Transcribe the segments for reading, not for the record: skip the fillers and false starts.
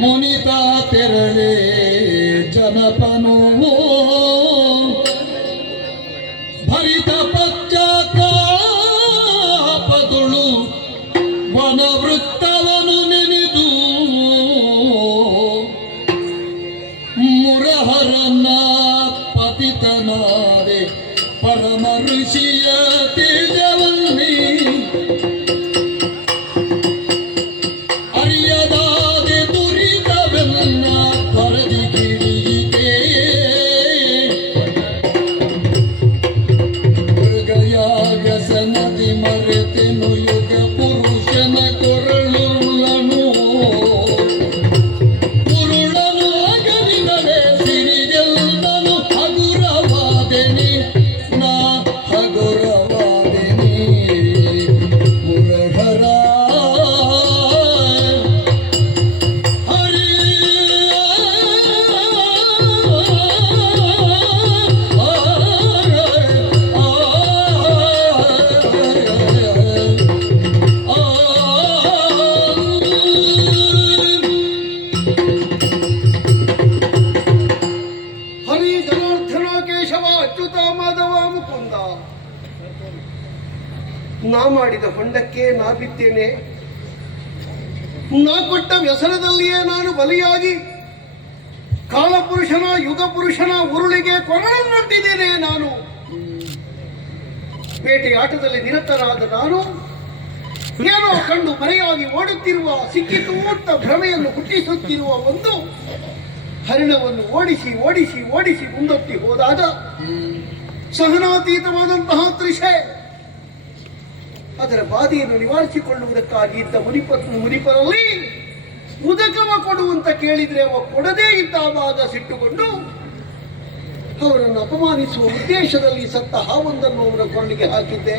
ಮುನಿತ ತೆರಳೆ ಜನಪನು ಭರಿತ ಪಶ್ಚಾತ್ತಾಪದುಳು ವನವೃತ್ತವನು ನೆನೆದು ಮುರಹರನ ಪತಿತನಾದೆ ಪರಮ ಋಷಿಯ ತೇಜವನ್ನಿ ಅರಿಯದಾದೆ ದುರಿತವೆನ್ನ ತೊರೆದಿ ಗಿಳಿಯಿದೆ ಮೃಗಯ ವ್ಯಸನದಿ ಮರೆತೆನು ಯುಗ ಪುರುಷನ ಕೊರಳುಳ್ಳನು ಕುರುಳನು ಅಗಲಿದರೆ ಸಿರಿಗೆಲ್ಲನು ಹಗುರವಾದೆನಿ ನಾ ಹಗುರವಾದೆನಿ ಮುರಹರ ಹರಿ ಹರಿ ಜನಾರ್ದನ ಕೇಶವ ಅಚ್ಯುತ ಮಾಧವ ಮುಕುಂದ. ನಾ ಮಾಡಿದ ಹೊಂಡಕ್ಕೆ ನಾ ಬಿದ್ದೇನೆ. ನಾ ಕೊಟ್ಟ ವ್ಯಸನದಲ್ಲಿಯೇ ನಾನು ಬಲಿಯಾಗಿ ಕಾಲಪುರುಷನ ಯುಗ ಪುರುಷನ ಉರುಳಿಗೆ ಕೊರಳನ್ನೊಡ್ಡಿದ್ದೇನೆ. ನಾನು ಬೇಟೆಯಾಟದಲ್ಲಿ ನಿರತರಾದ ನಾನು ಏನೋ ಕಂಡು ಮರೆಯಾಗಿ ಓಡುತ್ತಿರುವ ಸಿಕ್ಕಿತು ಅಂತ ಭ್ರಮೆಯನ್ನು ಹುಟ್ಟಿಸುತ್ತಿರುವ ಒಂದು ಹರಿಣವನ್ನು ಓಡಿಸಿ ಓಡಿಸಿ ಓಡಿಸಿ ಮುಂದೊತ್ತಿ ಹೋದಾಗ ಸಹನಾತೀತವಾದಂತಹ ತೃಷೆ ಅದರ ಬಾಧೆಯನ್ನು ನಿವಾರಿಸಿಕೊಳ್ಳುವುದಕ್ಕಾಗಿ ಇದ್ದ ಮುನಿಪರಲ್ಲಿ ಉದಕವ ಕೊಡುವಂತ ಕೇಳಿದ್ರೆ ಅವ ಕೊಡದೇ ಇದ್ದಾಗ ಸಿಟ್ಟುಕೊಂಡು ಅವರನ್ನು ಅಪಮಾನಿಸುವ ಉದ್ದೇಶದಲ್ಲಿ ಸತ್ತ ಹಾವೊಂದನ್ನು ಅವರ ಕೊರಳಿಗೆ ಹಾಕಿದ್ದೆ.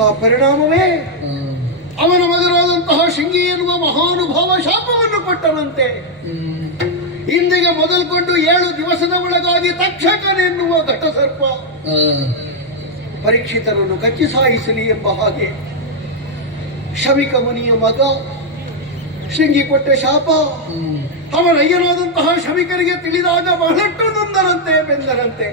ಆ ಪರಿಣಾಮವೇ ಅವನ ಮಗನಾದಂತಹ ಶೃಂಗಿ ಎನ್ನುವ ಮಹಾನುಭಾವ ಶಾಪವನ್ನು ಕೊಟ್ಟನಂತೆ. ಇಂದಿಗೆ ಮೊದಲುಕೊಂಡು 7 ದಿವಸದ ಒಳಗಾಗಿ ತಕ್ಷಕನೆನ್ನುವ ಘಟಸರ್ಪ ಪರೀಕ್ಷಿತನನ್ನು ಕಚ್ಚಿ ಸಾಯಿಸಲಿ ಎಂಬ ಹಾಗೆ ಶಮಿಕ ಮುನಿಯ ಮಗ ಶೃಂಗಿ ಕೊಟ್ಟ ಶಾಪ ಅವನ ಅಯ್ಯನಾದಂತಹ ಶಮಿಕರಿಗೆ ತಿಳಿದಾಗ ಬಹಳಷ್ಟು ನೊಂದರಂತೆ ಬೆಂದರಂತೆ.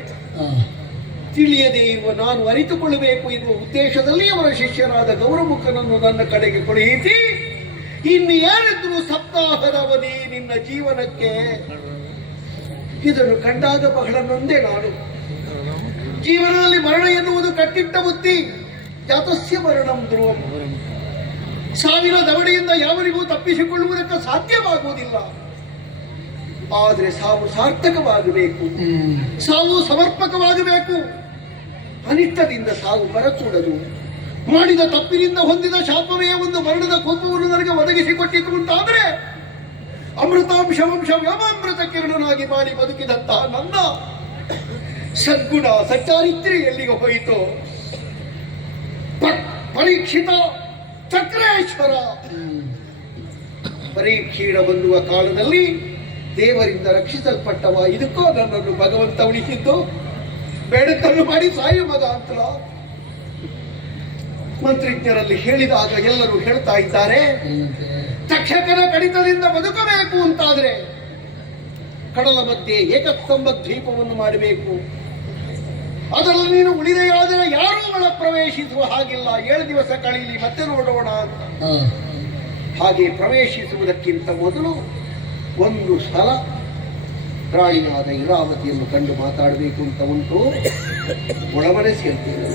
ತಿಳಿಯದೇ ಇರುವ ನಾನು ಅರಿತುಕೊಳ್ಳಬೇಕು ಎನ್ನುವ ಉದ್ದೇಶದಲ್ಲಿ ಅವರ ಶಿಷ್ಯರಾದ ಗೌರಮುಖನನ್ನು ನನ್ನ ಕಡೆಗೆ ಕಳುಹಿಸಿ ಇನ್ನು ಯಾರಿದ್ರು ಸಪ್ತಾಹದ ಅವಧಿ ನಿನ್ನ ಜೀವನಕ್ಕೆ. ಇದನ್ನು ಕಂಡಾಗ ಬಹಳ ನೊಂದೆ ನಾನು. ಜೀವನದಲ್ಲಿ ಮರಣ ಎನ್ನುವುದು ಕಟ್ಟಿಟ್ಟ ಬುತ್ತಿ. ಜಾತಸ್ಯ ಮರಣಂ ಧ್ರುವಂ. ಸಾವಿನ ದವಡೆಯಿಂದ ಯಾವರಿಗೂ ತಪ್ಪಿಸಿಕೊಳ್ಳುವುದಕ್ಕೆ ಸಾಧ್ಯವಾಗುವುದಿಲ್ಲ. ಆದರೆ ಸಾವು ಸಾರ್ಥಕವಾಗಬೇಕು, ಸಾವು ಸಮರ್ಪಕವಾಗಬೇಕು. ಅನಿಷ್ಟದಿಂದ ಸಾವು ಬರಕೂಡದು. ಮಾಡಿದ ತಪ್ಪಿನಿಂದ ಹೊಂದಿದ ಶಾಪವೇ ಒಂದು ಮರಣದ ಕೋಪವನ್ನು ನನಗೆ ಒದಗಿಸಿಕೊಟ್ಟಿತು ಅಂತಾದ್ರೆ ಅಮೃತಾಂಶವಂಶ ವ್ಯಮಾಮೃತ ಕಿರಣನಾಗಿ ಮಾಡಿ ಬದುಕಿದಂತಹ ನನ್ನ ಸದ್ಗುಣ ಸಚ್ಚಾರಿತ್ರ್ಯ ಎಲ್ಲಿಗೆ ಹೋಯಿತು? ಪರೀಕ್ಷಿತ ಚಕ್ರೇಶ್ವರ ಪರೀಕ್ಷೀಣ ಬಂದುವ ಕಾಲದಲ್ಲಿ ದೇವರಿಂದ ರಕ್ಷಿಸಲ್ಪಟ್ಟವ. ಇದಕ್ಕೋ ನನ್ನನ್ನು ಭಗವಂತ ಉಳಿಸಿದ್ದು. ಬೇಡಕನ್ನು ಮಾಡಿ ಸಾಯು ಮಗ ಅಂತಲ ಮಂತ್ರಿಜ್ಞರಲ್ಲಿ ಹೇಳಿದಾಗ ಎಲ್ಲರೂ ಹೇಳ್ತಾ ಇದ್ದಾರೆ, ತಕ್ಷಕನ ಕಡಿತದಿಂದ ಬದುಕಬೇಕು ಅಂತಾದ್ರೆ ಕಡಲ ಮಧ್ಯೆ ಏಕಸ್ತಂಭ ದ್ವೀಪವನ್ನು ಮಾಡಬೇಕು. ಅದರಲ್ಲಿ ನೀನು ಉಳಿದೆಯಾದರೆ ಯಾರೂ ಒಳ ಪ್ರವೇಶಿಸುವ ಹಾಗಿಲ್ಲ. 7 ದಿವಸ ಕಳೀಲಿ ಮತ್ತೆ ನೋಡೋಣ ಅಂತ. ಹಾಗೆ ಪ್ರವೇಶಿಸುವುದಕ್ಕಿಂತ ಮೊದಲು ಒಂದು ಸಲ ರಾಣಿಯಾದ ಇರಾವತಿಯನ್ನು ಕಂಡು ಮಾತಾಡಬೇಕು ಅಂತ ಉಂಟು. ಒಳಮನೆ ಸೇರ್ತೇನೆ.